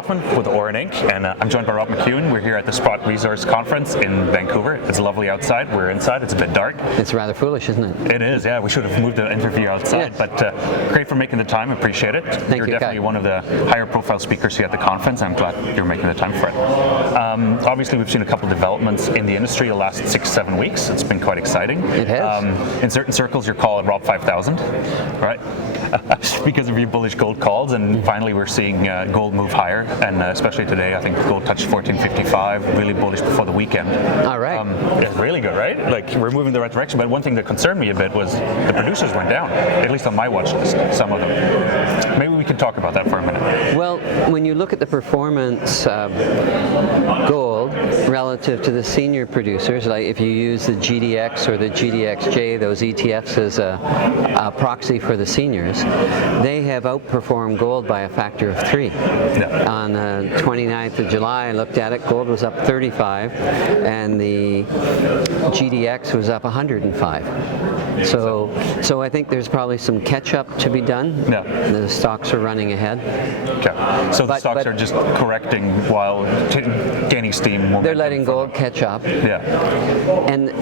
Hoffman with Orin Inc. and I'm joined by Rob McEwen. We're here at the Sprott Resource Conference in Vancouver. It's lovely outside. We're inside. It's a bit dark. It's rather foolish, isn't it? It is, yeah. We should have moved the interview outside, but great for making the time. Appreciate it. You're definitely one of the higher profile speakers here at the conference. I'm glad you're making the time for it. Obviously, we've seen a couple of developments in the industry the last 6-7 weeks. It's been quite exciting. It has. In certain circles, you're called Rob 5000, right? Because of your bullish gold calls, and finally we're seeing gold move higher, and especially today, I think gold touched 1455, really bullish before the weekend. All right. It's really good, right? Like, we're moving in the right direction, but one thing that concerned me a bit was the producers went down, at least on my watch list, some of them. Maybe we can talk about that for a minute. Well, when you look at the performance of gold relative to the senior producers, like if you use the GDX or the GDXJ, those ETFs as a proxy for the seniors, they have outperformed gold by a factor of 3. Yeah. On the 29th of July, I looked at it, gold was up 35, and the GDX was up 105. So I think there's probably some catch-up to be done. Yeah. The stocks are running ahead. Okay. So the stocks are just correcting while gaining steam. Momentum. They're letting gold catch up. Yeah. And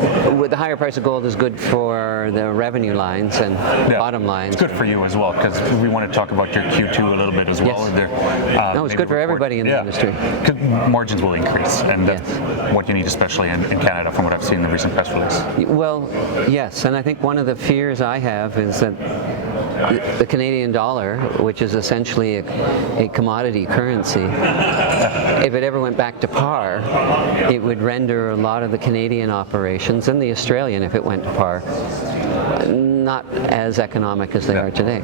with the higher price of gold is good for the revenue lines and bottom lines. It's good for you as well, because we want to talk about your Q2 a little bit as well. Yes. No, it's good for everybody in the industry. Margins will increase, and that's what you need, especially in Canada, from what I've seen in the recent press release. Well, yes, and I think one of the fears I have is that the Canadian dollar, which is essentially a commodity currency, if it ever went back to par, it would render a lot of the Canadian operations, and the Australian, if it went to par, not as economic as they are today.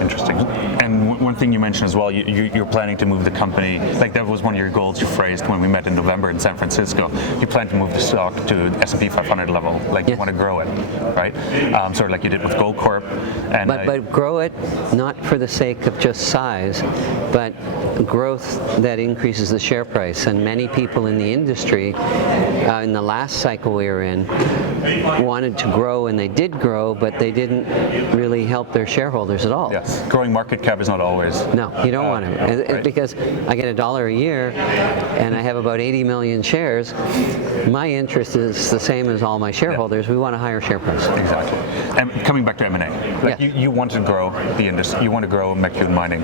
Interesting. And one thing you mentioned as well, you're planning to move the company, like that was one of your goals you phrased when we met in November in San Francisco. You plan to move the stock to S&P 500 level, like you want to grow it, right? Sort of like you did with Gold Corp. And but grow it not for the sake of just size, but growth that increases the share price. And many people in the industry, in the last cycle we were in, wanted to grow, and they did grow, but they didn't really help their shareholders at all. Yes. Growing market cap is not always. No, you don't want to. Right. Because I get $1 a year and I have about 80 million shares, my interest is the same as all my shareholders. We want a higher share price. Exactly. And coming back to M&A, like you want to grow the industry, you want to grow McEwen Mining.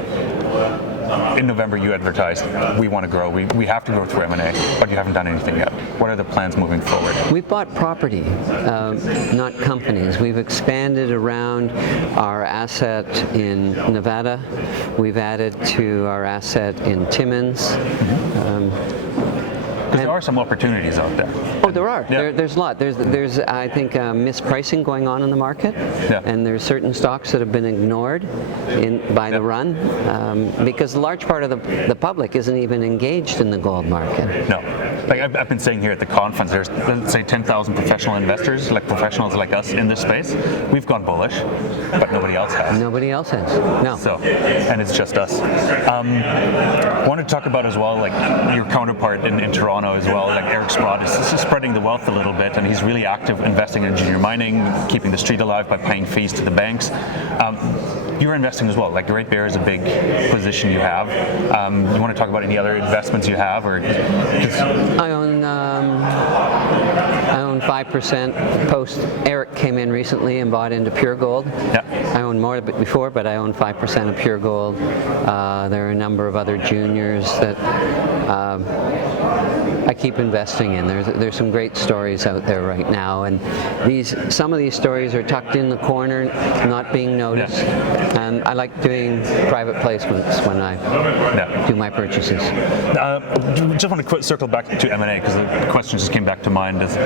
In November, you advertised, we want to grow, we have to grow through M&A, but you haven't done anything yet. What are the plans moving forward? We've bought property, not companies. We've expanded around our asset in Nevada. We've added to our asset in Timmins. There are some opportunities out there. Oh, there are. Yeah. There's a lot. There's I think mispricing going on in the market, and there's certain stocks that have been ignored by the run because a large part of the public isn't even engaged in the gold market. No. Like I've been saying here at the conference, there's, let's say, 10,000 professional investors, like professionals like us in this space. We've gone bullish, but nobody else has. Nobody else has. No. So, and it's just us. I want to talk about as well, like your counterpart in Toronto as well, like Eric Sprott is spreading the wealth a little bit, and he's really active investing in junior mining, keeping the street alive by paying fees to the banks. You're investing as well. Like Great Bear is a big position you have. You want to talk about any other investments you have, or? I own 5%. Post Eric came in recently and bought into Pure Gold. Yeah. I owned more before, but I own 5% of Pure Gold. There are a number of other juniors that I keep investing in. There's some great stories out there right now, and some of these stories are tucked in the corner, not being noticed. And I like doing private placements when I do my purchases. Just want to circle back to M&A, because the question just came back to mind. Is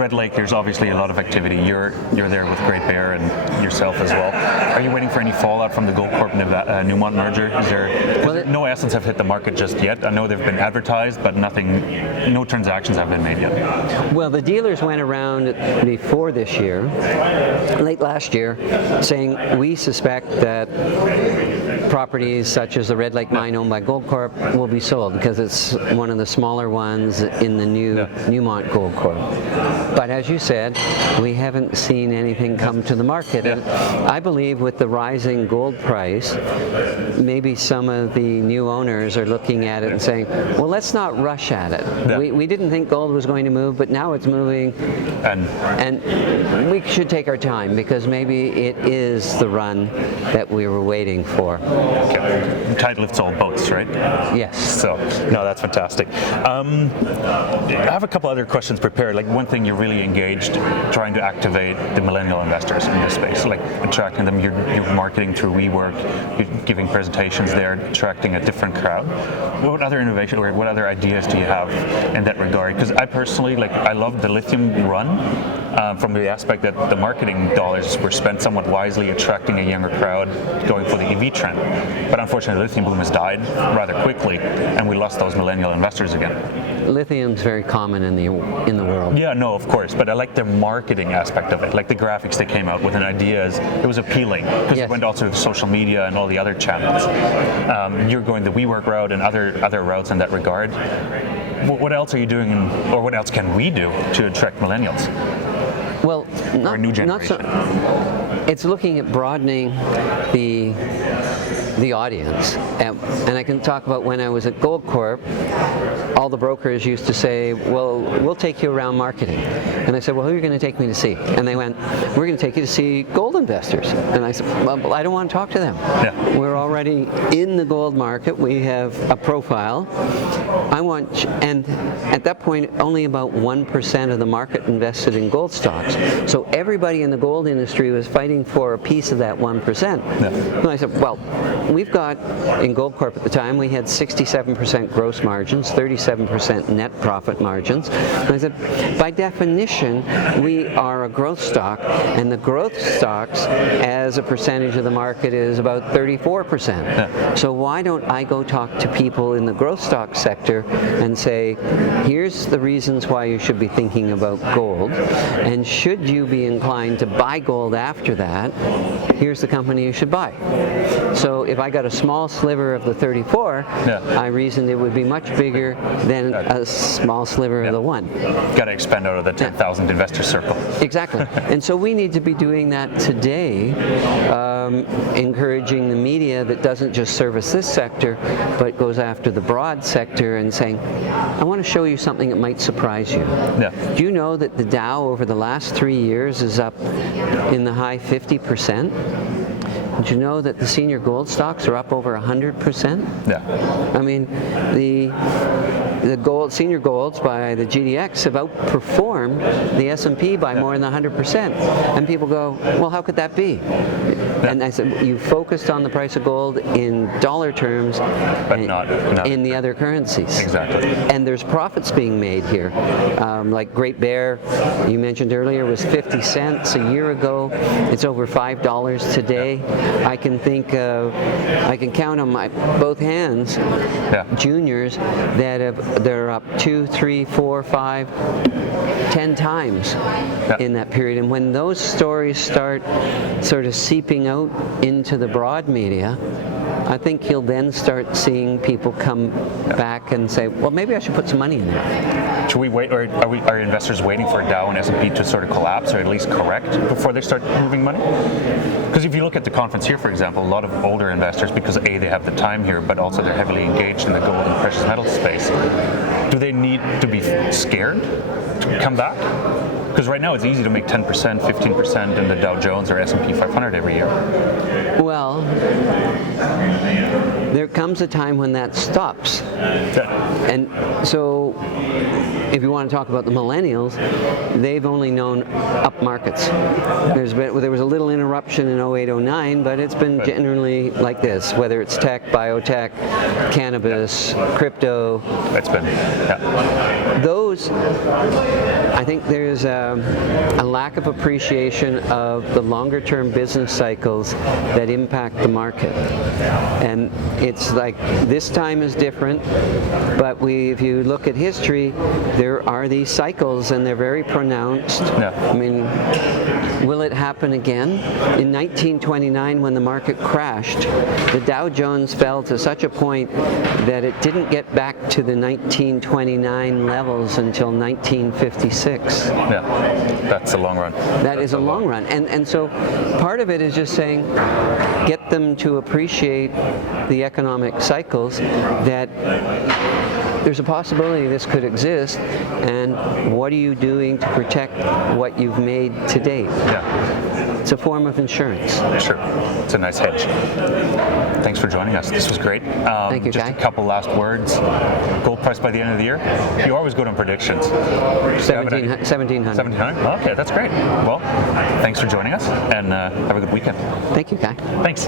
Red Lake, there's obviously a lot of activity. You're there with Great Bear and yourself as well. Are you waiting for any fallout from the Gold Corp Newmont merger? No assets have hit the market just yet. I know they've been advertised, but no transactions have been made yet. Well, the dealers went around before this year, late last year, saying we suspect that properties such as the Red Lake mine owned by Goldcorp will be sold because it's one of the smaller ones in the new Newmont Goldcorp. But as you said, we haven't seen anything come to the market. And I believe with the rising gold price, maybe some of the new owners are looking at it and saying, well, let's not rush at it. We didn't think gold was going to move, but now it's moving, and we should take our time because maybe it is the run that we were waiting for. Okay. Tide lifts all boats, right? Yes. So, no, that's fantastic. I have a couple other questions prepared. Like, one thing, you're really engaged trying to activate the millennial investors in this space, like attracting them. You're marketing through WeWork, you're giving presentations there, attracting a different crowd. What other innovation or what other ideas do you have in that regard? Because I personally, I love the lithium run from the aspect that the marketing dollars were spent somewhat wisely, attracting a younger crowd, going for the EV trend. But unfortunately, the lithium boom has died rather quickly, and we lost those millennial investors again. Lithium's very common in the world. Yeah, no, of course, but I like the marketing aspect of it, like the graphics they came out with and ideas. It was appealing because it went also to social media and all the other channels. You're going the WeWork route and other routes in that regard. What else are you doing, or what else can we do to attract millennials? Well, or a new generation? It's looking at broadening the audience. And I can talk about when I was at Goldcorp, all the brokers used to say, well, we'll take you around marketing. And I said, well, who are you going to take me to see? And they went, we're going to take you to see gold investors. And I said, well, I don't want to talk to them. Yeah. We're already in the gold market. We have a profile. And at that point, only about 1% of the market invested in gold stocks. So everybody in the gold industry was fighting for a piece of that 1%. Yeah. And I said, well, we've got, in Goldcorp at the time, we had 67% gross margins, 37% net profit margins. And I said, by definition, we are a growth stock, and the growth stocks as a percentage of the market is about 34%. Yeah. So why don't I go talk to people in the growth stock sector and say, here's the reasons why you should be thinking about gold, and should you be inclined to buy gold after that, here's the company you should buy. So if I got a small sliver of the 34, I reasoned it would be much bigger than a small sliver of the 1. Got to expand out of the 10,000 investor circle. Exactly. And so we need to be doing that today, encouraging the media that doesn't just service this sector, but goes after the broad sector and saying, I want to show you something that might surprise you. Yeah. Do you know that the Dow over the last 3 years is up in the high 50%? Did you know that the senior gold stocks are up over 100%? Yeah. I mean, the senior golds by the GDX have outperformed the S&P by more than 100%. And people go, well, how could that be? Yeah. And I said, you focused on the price of gold in dollar terms, but not in the other currencies. Exactly. And there's profits being made here. Like Great Bear, you mentioned earlier, was 50 cents a year ago. It's over $5 today. Yeah. I can count on both hands juniors that they're up 2, 3, 4, 5, 10 times in that period. And when those stories start sort of seeping out into the broad media, I think you'll then start seeing people come back and say, well, maybe I should put some money in there. Should we wait, or are investors waiting for Dow and S&P to sort of collapse or at least correct before they start moving money? Because if you look at the conference here, for example, a lot of older investors, because A, they have the time here, but also they're heavily engaged in the gold and precious metal space. Do they need to be scared to come back? Because right now it's easy to make 10%, 15% in the Dow Jones or S&P 500 every year. Well, there comes a time when that stops. And so if you want to talk about the millennials, they've only known up markets. There was a little interruption in 08-09, but it's been generally like this, whether it's tech, biotech, cannabis, crypto. It's been, Those, I think there's a lack of appreciation of the longer term business cycles that impact the market. And it's like this time is different, but if you look at history, there are these cycles, and they're very pronounced. Yeah. I mean, will it happen again? In 1929, when the market crashed, the Dow Jones fell to such a point that it didn't get back to the 1929 levels until 1956. Yeah, that's a long run. That is a long run. And so part of it is just saying, get them to appreciate the economic cycles, that there's a possibility this could exist, and what are you doing to protect what you've made to date? Yeah. It's a form of insurance. Sure. It's a nice hedge. Thanks for joining us. This was great. Thank you, just Guy. a couple last words. Gold price by the end of the year? You always go on predictions. 1700. 1700? Okay, that's great. Well, thanks for joining us, and have a good weekend. Thank you, Guy. Thanks.